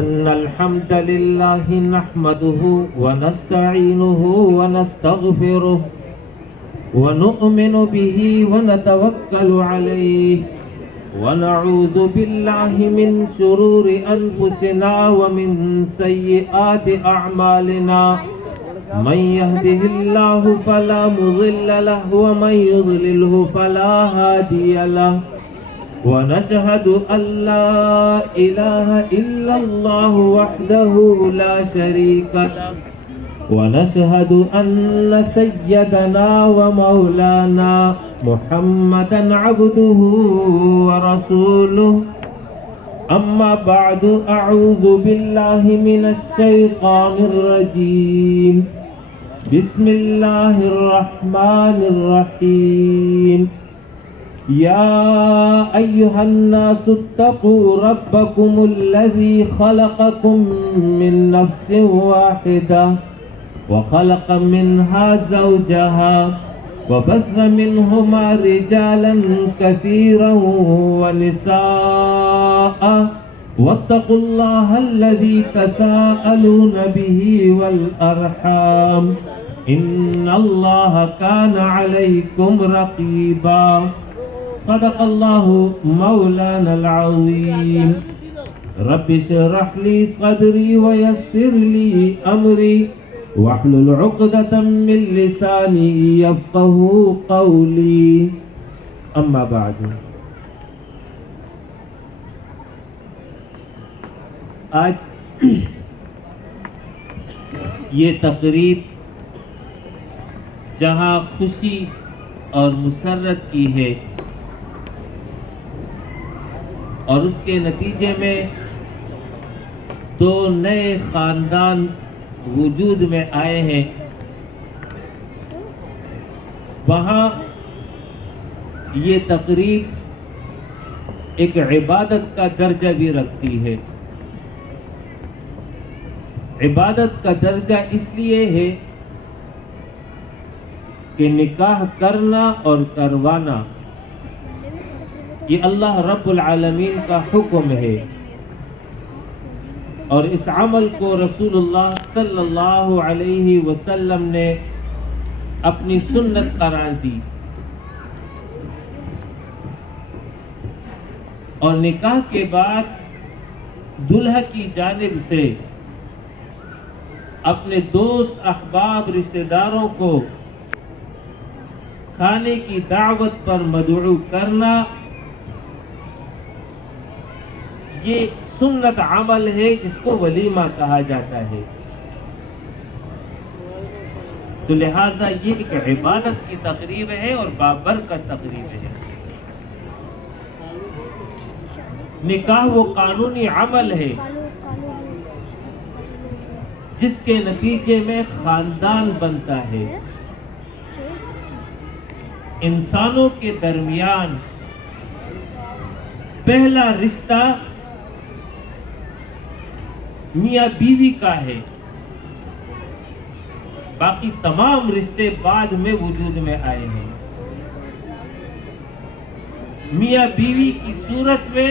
أن الحمد لله نحمده ونستعينه ونستغفره ونؤمن به ونتوكل عليه ونعوذ بالله من شرور أنفسنا ومن سيئات أعمالنا من يهده الله فلا مضل له ومن يضلله فلا هادي له ونشهد أن لا إله إلا الله وحده لا شريك له ونشهد أن سيدنا ومولانا محمدا عبده ورسوله أما بعد أعوذ بالله من الشيطان الرجيم بسم الله الرحمن الرحيم يا أيها الناس اتقوا ربكم الذي خلقكم من نفس واحدة وخلق منها زوجها وبث منهما رجالا كثيرا ونساء واتقوا الله الذي تساءلون به والأرحام إن الله كان عليكم رقيبا صدق الله مولانا العظيم رب اشرح لي صدري ويسر لي أمري واحلل عقدة من لساني يفقهوا قولي أما بعد آج یہ تقریب جہاں خوشی اور مسرت کی ہے اور اس کے نتیجے میں دو نئے خاندان وجود میں آئے ہیں، وہاں یہ تقریب ایک عبادت کا درجہ بھی رکھتی ہے۔ عبادت کا درجہ اس لیے ہے کہ نکاح کرنا اور کروانا یہ اللہ رب العالمین کا حکم ہے، اور اس عمل کو رسول اللہ صلی اللہ علیہ وسلم نے اپنی سنت قرار دی، اور نکاح کے بعد دلہا کی جانب سے اپنے دوست احباب رشتہ داروں کو کھانے کی دعوت پر مدعو کرنا یہ سنت عمل ہے جس کو ولیمہ کہا جاتا ہے۔ تو لہذا یہ ایک عبادت کی تقریب ہے اور بابرکت تقریب ہے۔ نکاح وہ قانونی عمل ہے جس کے نتیجے میں خاندان بنتا ہے۔ انسانوں کے درمیان پہلا رشتہ میاں بیوی کا ہے، باقی تمام رشتے بعد میں وجود میں آئے ہیں۔ میاں بیوی کی صورت میں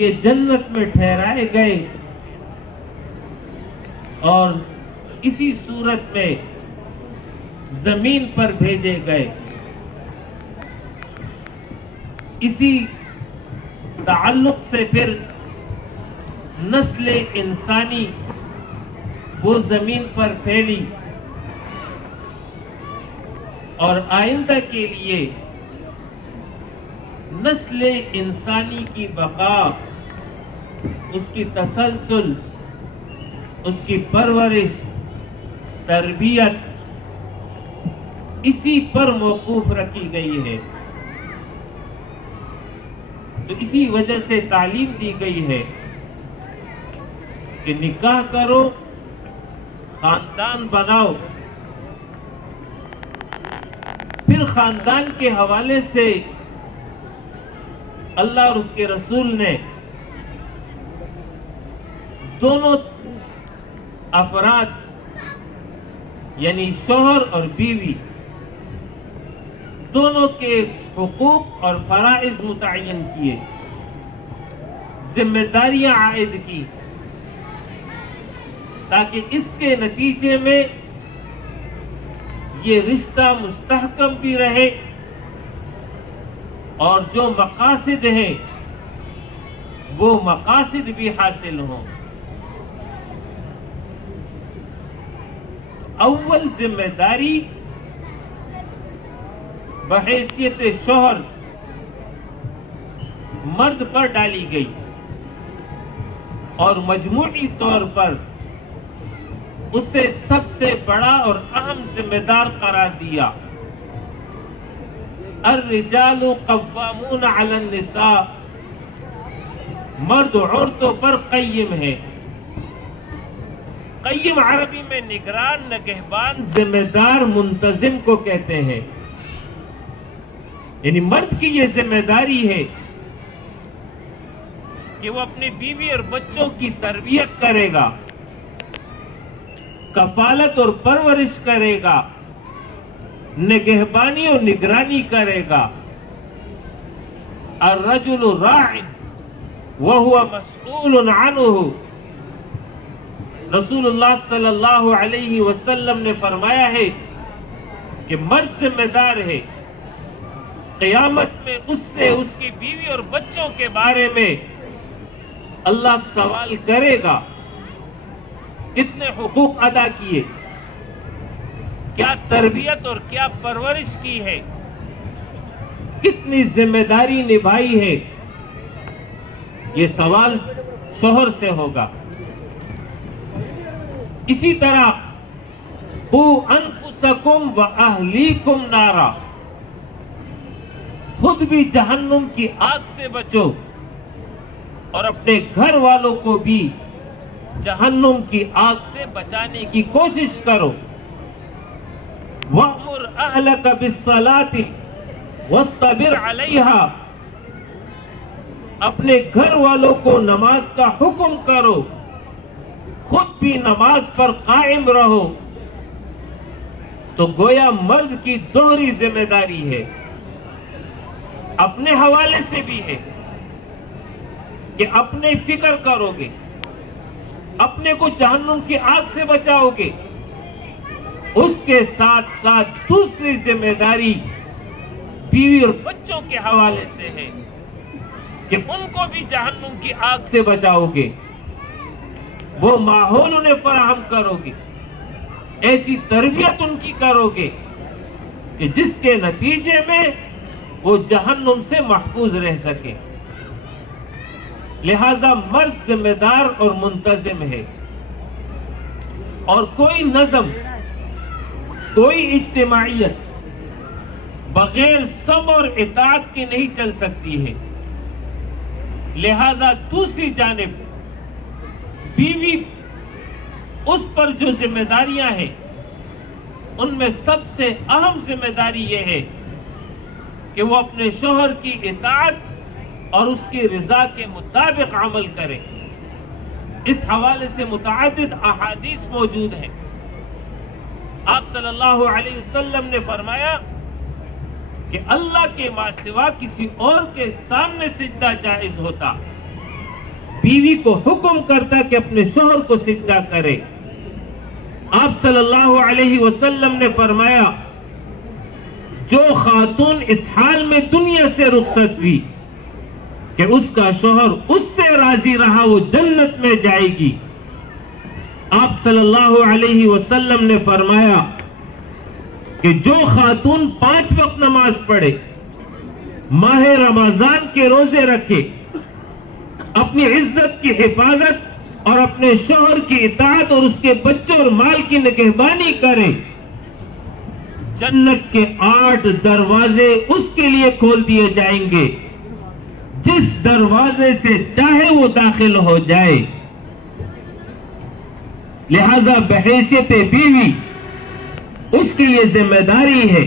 یہ جنت میں ٹھہرائے گئے اور اسی صورت میں زمین پر بھیجے گئے۔ اسی تعلق سے پھر نسل انسانی وہ زمین پر پھیلی، اور آئندہ کے لیے نسل انسانی کی بقا، اس کی تسلسل، اس کی پرورش، تربیت اسی پر موقوف رکھی گئی ہے۔ تو اسی وجہ سے تعلیم دی گئی ہے کہ نکاح کرو، خاندان بناؤ، پھر خاندان کے حوالے سے اللہ اور اس کے رسول نے دونوں افراد یعنی شوہر اور بیوی دونوں کے حقوق اور فرائض متعین کیے، ذمہ داریاں عائد کی، تاکہ اس کے نتیجے میں یہ رشتہ مستحکم بھی رہے اور جو مقاصد ہیں وہ مقاصد بھی حاصل ہوں۔ اول ذمہ داری بحیثیت شوہر مرد پر ڈالی گئی اور مجموعی طور پر اسے سب سے بڑا اور اہم ذمہ دار قرار دیا۔ الرجال قوامون علی النساء، مرد عورتوں پر قیم ہے۔ قیم عربی میں نگران، نگہبان، ذمہ دار، منتظم کو کہتے ہیں۔ یعنی مرد کی یہ ذمہ داری ہے کہ وہ اپنی بیوی اور بچوں کی تربیت کرے گا، کفالت اور پرورش کرے گا، نگہبانی اور نگرانی کرے گا۔ الرجل راع وهو مسئول عنه، رسول اللہ صلی اللہ علیہ وسلم نے فرمایا ہے کہ مرد ذمہ دار ہے، قیامت میں اس سے اس کی بیوی اور بچوں کے بارے میں اللہ سوال کرے گا، کتنے حقوق ادا کیے، کیا تربیت اور کیا پرورش کی ہے، کتنی ذمہ داری نبھائی ہے، یہ سوال شوہر سے ہوگا۔ اسی طرح قوا انفسکم واہلیکم نارا، خود بھی جہنم کی آگ سے بچو اور اپنے گھر والوں کو بھی جہنم کی آگ سے بچانے کی کوشش کرو۔ وَأْمُرْ أَهْلَكَ بِالصَّلَاةِ وَاسْتَبِرْ عَلَيْهَا، اپنے گھر والوں کو نماز کا حکم کرو، خود بھی نماز پر قائم رہو۔ تو گویا مرد کی دوہری ذمہ داری ہے، اپنے حوالے سے بھی ہے کہ اپنے فکر کرو گے، اپنے کو جہنم کی آگ سے بچاؤ گے، اس کے ساتھ ساتھ دوسری ذمہ داری بیوی اور بچوں کے حوالے سے ہے کہ ان کو بھی جہنم کی آگ سے بچاؤ گے، وہ ماحول انہیں فراہم کرو گے، ایسی تربیت ان کی کرو گے کہ جس کے نتیجے میں وہ جہنم سے محفوظ رہ سکے۔ لہذا مرد ذمہ دار اور منتظم ہے، اور کوئی نظم، کوئی اجتماعیت بغیر سمع اور اطاعت کی نہیں چل سکتی ہے۔ لہذا دوسری جانب بیوی، اس پر جو ذمہ داریاں ہیں ان میں سب سے اہم ذمہ داری یہ ہے کہ وہ اپنے شوہر کی اطاعت اور اس کی رضا کے مطابق عمل کرے۔ اس حوالے سے متعدد احادیث موجود ہیں۔ آپ صلی اللہ علیہ وسلم نے فرمایا کہ اللہ کے ماں سوا کسی اور کے سامنے سجدہ جائز ہوتا، بیوی کو حکم کرتا کہ اپنے شوہر کو سجدہ کرے۔ آپ صلی اللہ علیہ وسلم نے فرمایا جو خاتون اس حال میں دنیا سے رخصت ہوئی کہ اس کا شوہر اس سے راضی رہا، وہ جنت میں جائے گی۔ آپ صلی اللہ علیہ وسلم نے فرمایا کہ جو خاتون 5 وقت نماز پڑھے، ماہ رمضان کے روزے رکھے، اپنی عزت کی حفاظت اور اپنے شوہر کی اطاعت اور اس کے بچوں اور مال کی نگہبانی کرے، جنت کے 8 دروازے اس کے لیے کھول دیے جائیں گے، جس دروازے سے چاہے وہ داخل ہو جائے۔ لہذا بحیثیت بیوی اس کی یہ ذمہ داری ہے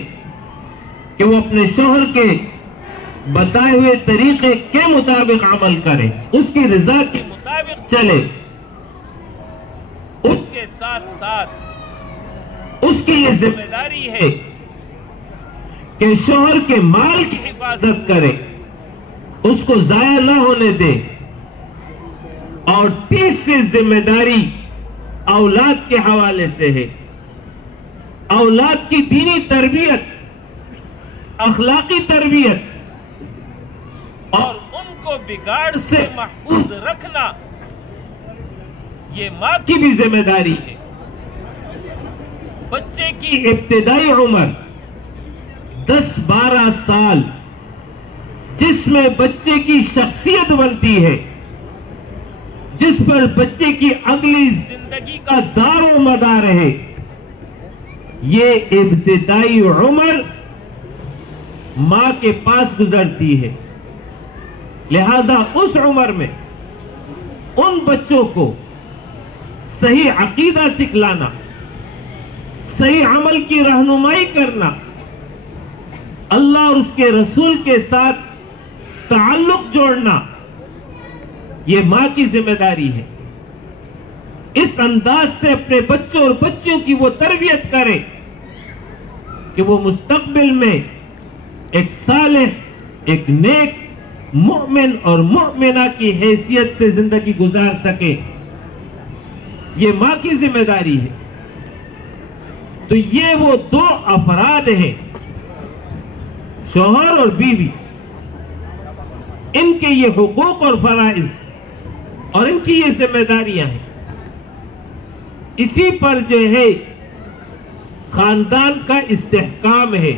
کہ وہ اپنے شوہر کے بتائے ہوئے طریقے کے مطابق عمل کرے، اس کی رضا کے مطابق چلے۔ اس کے ساتھ ساتھ اس کی یہ ذمہ داری ہے کہ شوہر کے مال کی حفاظت کرے، اس کو ضائع نہ ہونے دے، اور تیسری ذمہ داری اولاد کے حوالے سے ہے۔ اولاد کی دینی تربیت، اخلاقی تربیت اور ان کو بگاڑ سے محفوظ رکھنا، یہ ماں کی بھی ذمہ داری ہے۔ بچے کی ابتدائی عمر 10-12 سال، جس میں بچے کی شخصیت بنتی ہے، جس پر بچے کی اگلی زندگی کا دار و مدار ہے، یہ ابتدائی عمر ماں کے پاس گزرتی ہے۔ لہذا اس عمر میں ان بچوں کو صحیح عقیدہ سکھلانا، صحیح عمل کی رہنمائی کرنا، اللہ اور اس کے رسول کے ساتھ تعلق جوڑنا، یہ ماں کی ذمہ داری ہے۔ اس انداز سے اپنے بچوں اور بچیوں کی وہ تربیت کرے کہ وہ مستقبل میں ایک صالح، ایک نیک مومن اور مومنہ کی حیثیت سے زندگی گزار سکے، یہ ماں کی ذمہ داری ہے۔ تو یہ وہ دو افراد ہیں، شوہر اور بیوی، ان کے یہ حقوق اور فرائض اور ان کی یہ ذمہ داریاں ہیں۔ اسی پر جو ہے خاندان کا استحکام ہے۔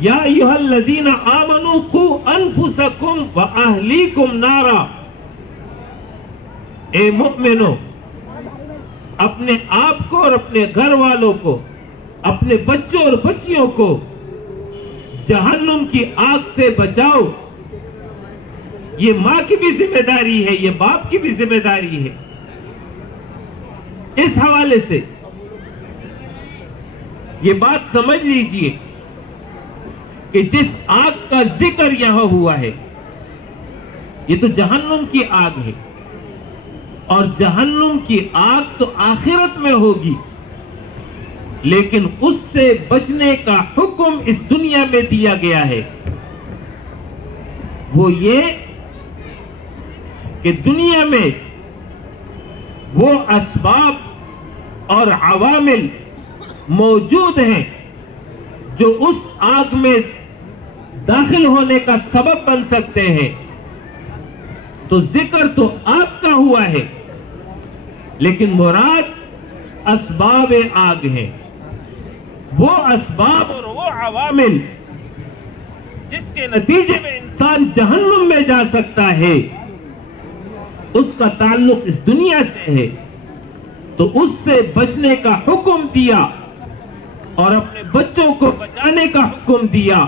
یا ایھا الذین آمنوا قوا انفسکم واہلیکم نارا، اے مومنو، اپنے آپ کو اور اپنے گھر والوں کو، اپنے بچوں اور بچیوں کو جہنم کی آگ سے بچاؤ۔ یہ ماں کی بھی ذمہ داری ہے، یہ باپ کی بھی ذمہ داری ہے۔ اس حوالے سے یہ بات سمجھ لیجئے کہ جس آگ کا ذکر یہاں ہوا ہے، یہ تو جہنم کی آگ ہے، اور جہنم کی آگ تو آخرت میں ہوگی، لیکن اس سے بچنے کا حکم اس دنیا میں دیا گیا ہے۔ وہ یہ کہ دنیا میں وہ اسباب اور عوامل موجود ہیں جو اس آگ میں داخل ہونے کا سبب بن سکتے ہیں۔ تو ذکر تو آگ کا ہوا ہے، لیکن مراد اسباب آگ ہیں، وہ اسباب اور وہ عوامل جس کے نتیجے میں انسان جہنم میں جا سکتا ہے، اس کا تعلق اس دنیا سے ہے، تو اس سے بچنے کا حکم دیا اور اپنے بچوں کو بچانے کا حکم دیا۔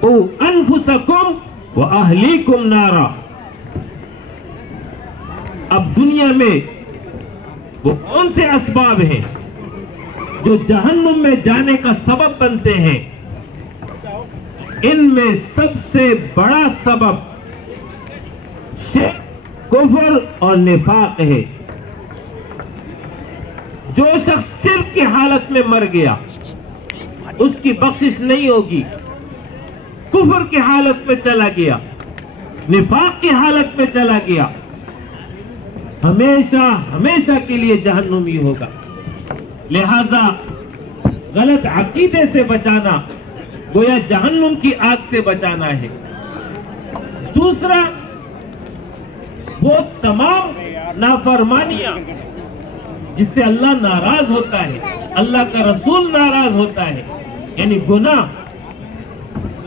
قوا انفسکم واہلیکم نارا۔ اب دنیا میں وہ کون سے اسباب ہیں جو جہنم میں جانے کا سبب بنتے ہیں؟ ان میں سب سے بڑا سبب شرک، کفر اور نفاق ہے۔ جو شخص شرک کی حالت میں مر گیا، اس کی بخشش نہیں ہوگی۔ کفر کی حالت میں چلا گیا، نفاق کی حالت میں چلا گیا، ہمیشہ ہمیشہ کے لیے جہنمی ہوگا۔ لہذا غلط عقیدے سے بچانا گویا جہنم کی آگ سے بچانا ہے۔ دوسرا، وہ تمام نافرمانیاں جس سے اللہ ناراض ہوتا ہے، اللہ کا رسول ناراض ہوتا ہے، یعنی گناہ،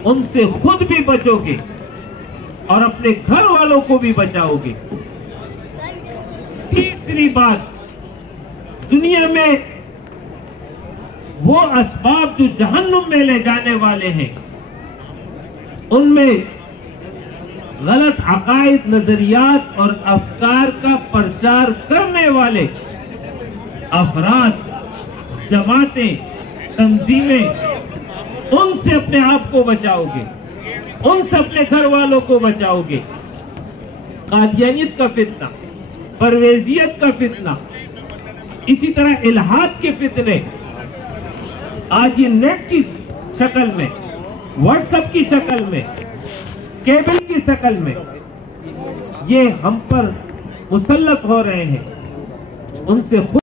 ان سے خود بھی بچو گے اور اپنے گھر والوں کو بھی بچاؤ گے۔ تیسری بات، دنیا میں وہ اسباب جو جہنم میں لے جانے والے ہیں، ان میں غلط عقائد، نظریات اور افکار کا پرچار کرنے والے افراد، جماعتیں، تنظیمیں، ان سے اپنے آپ کو بچاؤ گے، ان سے اپنے گھر والوں کو بچاؤ گے۔ قادیانیت کا فتنہ، پرویزیت کا فتنہ، اسی طرح الحاد کے فتنے، آج یہ نیٹ کی شکل میں، واٹس ایپ کی شکل میں، کیبل کی شکل میں یہ ہم پر مسلط ہو رہے ہیں، ان سے